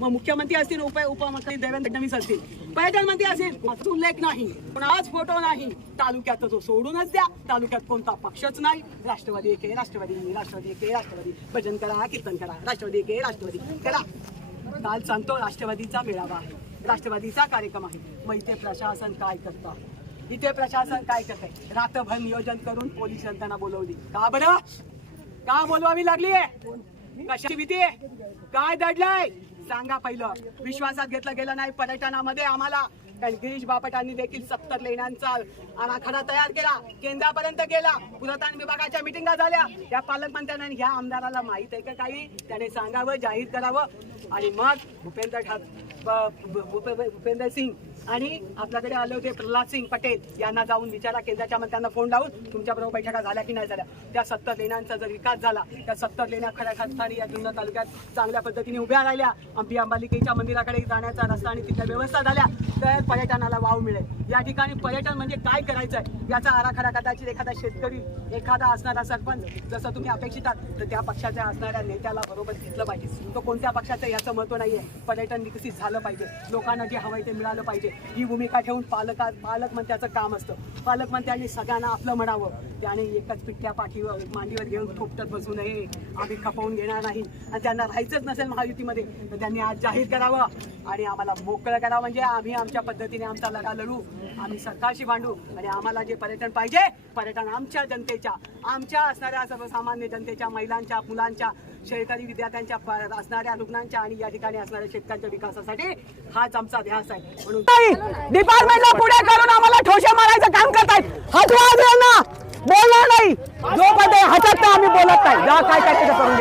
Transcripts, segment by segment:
मग मुख्यमंत्री असतील उप उपमुख्यमंत्री देवेंद्र फडणवीस असतील पर्यटन मंत्री असेल उल्लेख नाही. कोणाच फोटो नाही. तालुक्यात तो सोडूनच द्या. तालुक्यात कोणता पक्षच नाही. राष्ट्रवादी एक आहे राष्ट्रवादी राष्ट्रवादी एक आहे राष्ट्रवादी. भजन करा कीर्तन करा राष्ट्रवादी एक आहे राष्ट्रवादी. करा काल सांगतो राष्ट्रवादीचा मेळावा आहे. राष्ट्रवादीचा कार्यक्रम आहे. मग इथे प्रशासन काय करतं? इथे प्रशासन काय करतंय? रात्रभर नियोजन करून पोलीस यंत्रणा बोलवली. का बरं? का बोलवावी लागली कशी भीती आहे? काय दडलंय? सांगा पहिलं. विश्वासात घेतलं गेलं नाही पर्यटनामध्ये आम्हाला. कारण गिरीश बापटांनी देखील सत्तर लेण्यांचा आराखडा तयार केला. केंद्रापर्यंत गेला. पुरातन विभागाच्या मिटिंगा झाल्या. या पालकमंत्र्यांना ह्या आमदाराला माहीत आहे का काही? त्याने सांगावं जाहीर करावं. आणि मग भूपेंद्र ठाक भूपेंद्र सिंग आणि आपल्याकडे आले होते प्रल्हाद सिंग पटेल. यांना जाऊन विचारा केंद्राच्या मंत्र्यांना फोन लावून तुमच्याबरोबर बैठका झाल्या की नाही झाल्या. त्या सत्तर लेण्यांचा जर विकास झाला त्या सत्तर लेण्या खऱ्या खरतानी या जुन्नर तालुक्यात चांगल्या पद्धतीने उभ्या राहिल्या. अंबी अंबालिकेच्या मंदिराकडे जाण्याचा रस्ता आणि तिथल्या व्यवस्था झाल्या. तर पर्यटनाला वाव मिळेल. या ठिकाणी पर्यटन म्हणजे काय करायचं आहे याचा आराखडा कदाचित एखादा शेतकरी एखादा असणारा सरपंच जसं तुम्ही अपेक्षित आहात तर त्या पक्षाच्या असणाऱ्या नेत्याला बरोबर घेतलं पाहिजे. तो कोणत्या पक्षाचं याचं महत्त्व आहे पर्यटन विकसित झालं पाहिजे. लोकांना जे हवंय ते मिळालं पाहिजे. ही भूमिका ठेवून पालका पालकमंत्र्याचं काम असतं. पालकमंत्र्यांनी सगळ्यांना आपलं म्हणावं. त्याने एकच पिठ्या पाठीवर मांडीवर घेऊन थोपटत बसू नये. आम्ही खपवून घेणार नाही. आणि त्यांना राहायचंच नसेल महायुतीमध्ये तर त्यांनी आज जाहीर करावं. आणि आम्हाला मोकळं करावं म्हणजे आम्ही आमच्या पद्धतीने आमचा लढा लढू. आम्ही सरकारशी भांडू आणि आम्हाला जे पर्यटन पाहिजे पर्यटन आमच्या जनतेच्या आमच्या असणाऱ्या सर्वसामान्य जनतेच्या महिलांच्या मुलांच्या शेतकरी विद्यार्थ्यांच्या असणाऱ्या रुग्णांच्या आणि या ठिकाणी असणाऱ्या शेतकऱ्यांच्या विकासासाठी हाच आमचा ध्यास आहे. म्हणून डिपार्टमेंटला पुढे करून आम्हाला ठोसे मारायचं काम करतायत हटवा ना बोलणार नाही. जोपर्यंत हटत नाही आम्ही बोलत नाही. जा काय काय करून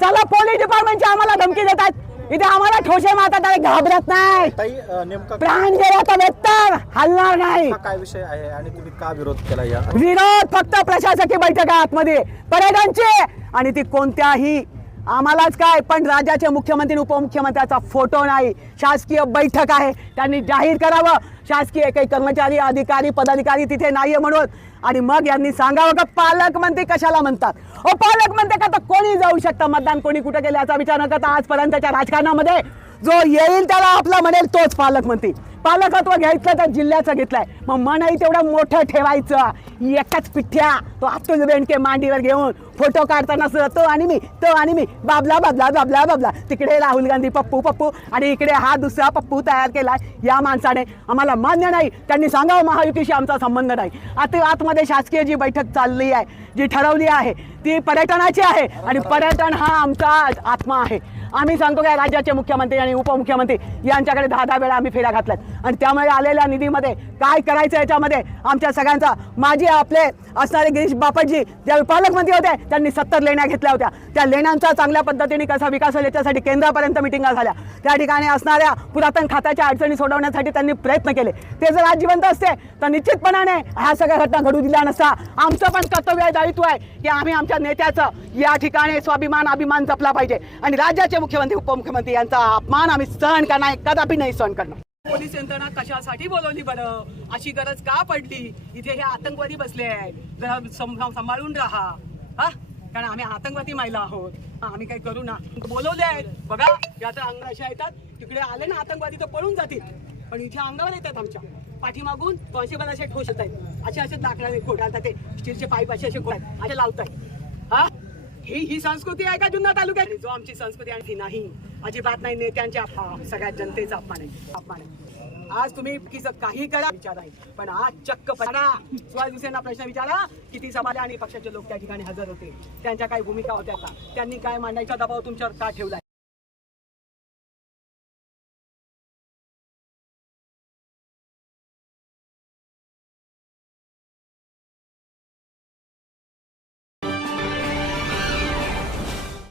चला पोलीस डिपार्टमेंटची आम्हाला धमकी देतात इथे आम्हाला ठोसे मारतात आणि घाबरत नाही. ताई अ, नेमका प्राण गेला तर बेत्तर हलणार नाही. हा काय विषय आहे आणि तुम्ही का विरोध केला या? विरोध फक्त प्रशासकीय बैठक आहे आतमध्ये. पर्यटनचे आणि ती कोणत्याही आम्हालाच काय पण राज्याचे मुख्यमंत्री आणि उपमुख्यमंत्र्याचा फोटो नाही. शासकीय बैठक आहे. त्यांनी जाहीर करावं. शासकीय काही कर्मचारी अधिकारी पदाधिकारी तिथे नाहीये म्हणून. आणि मग यांनी सांगावं का पालकमंत्री कशाला म्हणतात? ओ पालकमंत्री का तर कोणी जाऊ शकतं? मतदान कोणी कुठे गेले याचा विचार न करता आजपर्यंतच्या राजकारणामध्ये जो येईल त्याला आपला म्हणेल तोच पालकमंत्री पालकत्व घ्यायचं तर जिल्ह्याचं घेतलंय. मग मनही तेवढं मोठं ठेवायचं. एकाच पिठ्या तो अतुल बेंडके मांडीवर घेऊन फोटो काढताना तो आणि मी तो आणि मी. बाबला बाबला बाबला बाबला. तिकडे राहुल गांधी पप्पू पप्पू. आणि इकडे हा दुसरा पप्पू तयार केलाय. या माणसाने आम्हाला मान्य नाही. त्यांनी सांगावं महायुतीशी आमचा संबंध नाही. आता आतमध्ये शासकीय जी बैठक चालली आहे जी ठरवली आहे ती पर्यटनाची आहे. आणि पर्यटन हा आमचा आत्मा आहे. आम्ही सांगतो काय राज्याचे मुख्यमंत्री आणि उपमुख्यमंत्री यांच्याकडे दहा दहा वेळा आम्ही फेऱ्या घातल्यात. आणि त्यामुळे आलेल्या निधीमध्ये काय करायचं याच्यामध्ये आमच्या सगळ्यांचा माझे आपले असणारे गिरीश बापटजी ज्यावेळी पालकमंत्री होते त्यांनी सत्तर लेण्या घेतल्या होत्या. त्या लेण्यांचा चांगल्या पद्धतीने कसा विकास होईल याच्यासाठी केंद्रापर्यंत मिटिंगा झाल्या. त्या ठिकाणी असणाऱ्या पुरातन खात्याच्या अडचणी सोडवण्यासाठी त्यांनी प्रयत्न केले. ते जर आज जिवंत असते तर निश्चितपणाने ह्या सगळ्या घटना घडू दिल्या नसता. आमचं पण कर्तव्य आहे दायित्व आहे की आम्ही आमच्या नेत्याचं या ठिकाणी स्वाभिमान अभिमान जपला पाहिजे. आणि राज्याचे मुख्यमंत्री उपमुख्यमंत्री यांचा अपमान आम्ही सहन करणार कदापि नाही सहन करणार. पोलीस यंत्रणा कशासाठी बोलवली बरं? अशी गरज का पडली? इथे हे आतंकवादी बसले आहेत. सांभाळून राहा. हा? कारण आम्ही आतंकवादी महिला आहोत. आम्ही काही करू ना. बोलवले आहेत. बघा या तर अंग अशा येतात. तिकडे आले ना आतंकवादी तर पळून जातील. पण इथे अंगावर येतात आमच्या. पाठीमागून कॉन्स्टेबल असे ठोसत आहेत. असे असे दाखला घोटाळतात ते. स्टीलचे पाईप असे असे घोटाळत असे लावतात हा? ही ही संस्कृती आहे का जुन्नर तालुक्यात? जो आमची संस्कृती आणि ती नाही. अजिबात नाही नेत्यांच्या सगळ्या जनतेचा अपमान आहे. अपमान आहे. आज तुम्ही की काही करा विचार आहे पण आज चक्क पडा सुभाष दिवसेंना प्रश्न विचारा किती समाज आणि पक्षाचे लोक त्या ठिकाणी हजर होते? त्यांच्या काही भूमिका होत्या का? त्यांनी काय मांडायचा दबाव तुमच्यावर का ठेवलाय?